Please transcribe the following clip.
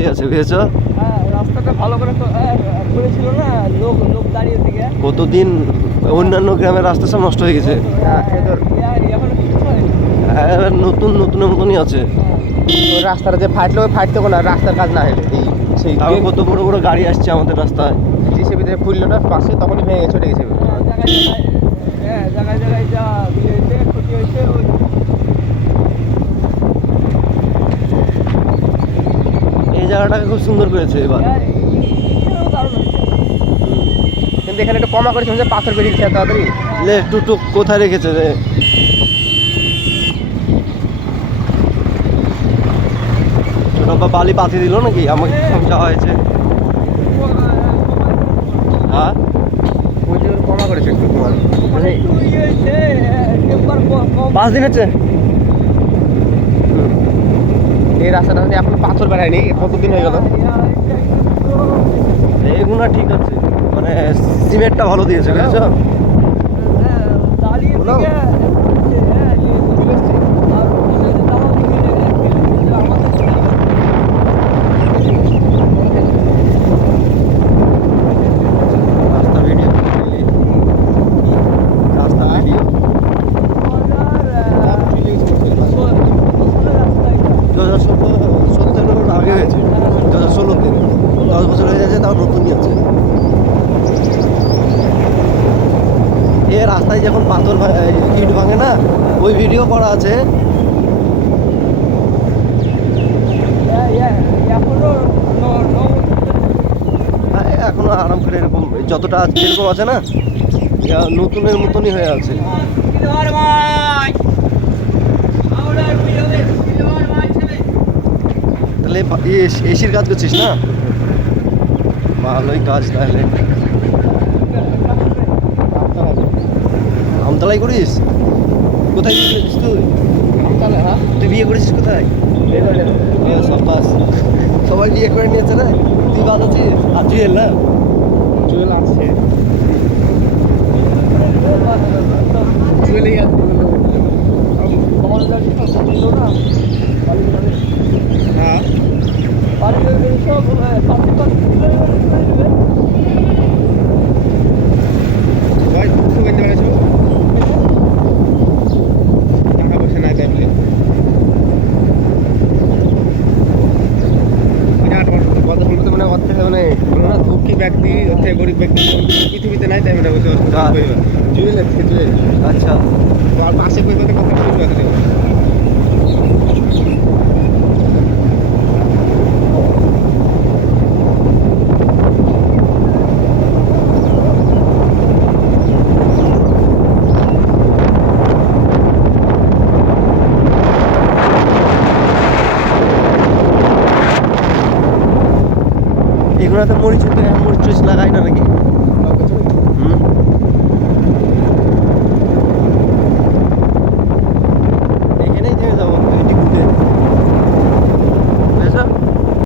ভালোই আছে, বুঝেছো? রাস্তাটা ভালো করে করেছিল না, লোক লোক দাঁড়িয়ে থেকে কতদিন অন্যান্য গ্রামের রাস্তা সব নষ্ট হয়ে গেছে, এখন কিছু হয়নি। এবার নতুন নতুনের মতনই আছে। ওই রাস্তাটা যে ফাটলো, ওই ফাটতে কোনো রাস্তার কাজ না হলে এই সেই তাও কত বড় বড় গাড়ি আসছে আমাদের রাস্তায়। জিসিবি যে ফুললো না পাশে, তখনই ভেঙে চলে গেছে। জায়গায় জায়গায় যা হয়েছে, ক্ষতি হয়েছে। এই জায়গাটাকে খুব সুন্দর করেছে এবার। দারুণ হয়েছে। কিন্তু এখানে একটু কমা করেছে, যে পাথর বেরিয়ে খেতে তাড়াতাড়ি। লে টুকটুক কোথায় রেখেছে রে? ছোট বালি পাতি দিল নাকি? আমাকে যাওয়া হয়েছে। হ্যাঁ, ওই যে ওর কমা করেছে একটু তোমার। একটু ইয়ে হয়েছে, টেম্পার কম। 5 দিন হচ্ছে। এই রাস্তাটা যদি এখন পাথর বেড়ায়নি, কতদিন হয়ে গেল? এগুলো ঠিক আছে, মানে সিমেন্টটা ভালো দিয়েছে, বুঝেছো? দাঁড়িয়ে বলো। থেকে রাস্তা ভিডিও, রাস্তা ভিডিও 2017 আগে হয়েছে, 2016 দিন, 10 বছর হয়ে গেছে, তাও নতুনই আছে। এ রাস্তায় যখন পাথর ইট ভাঙে না, ওই ভিডিও করা আছে। এখনো আরাম করে এরকম যতটা যেরকম আছে না, নতুনের মতনই হয়ে আছে। তাহলে এসির কাজ করছিস না? ভালোই কাজ তাহলে। আমতলাই করিস? কোথায় বিয়ে করেছিস তুই? তুই বিয়ে করেছিস কোথায়? সাব্বাস, সবাই বিয়ে করে নিয়েছে না? তুই বাদ আছিস? আর জুয়েল না? জুয়েল আছে, জুয়েলই আছে। হ্যাঁ, ভাই সুগন্ধি বেড়েছো, টাকা পয়সা নাই তাই বলে। বিরাট বড় কথা শুনতে মানে ওর থেকে মানে বলো না, দুঃখী ব্যক্তি ওর থেকে গরিব ব্যক্তি পৃথিবীতে নাই, তাই মানে বলতে জুয়েল আছে, জুয়েল। আচ্ছা, আর পাশে কই কথা কথা বলতে আছে। এগুলোতে মরিচ লাগাই না নাকি?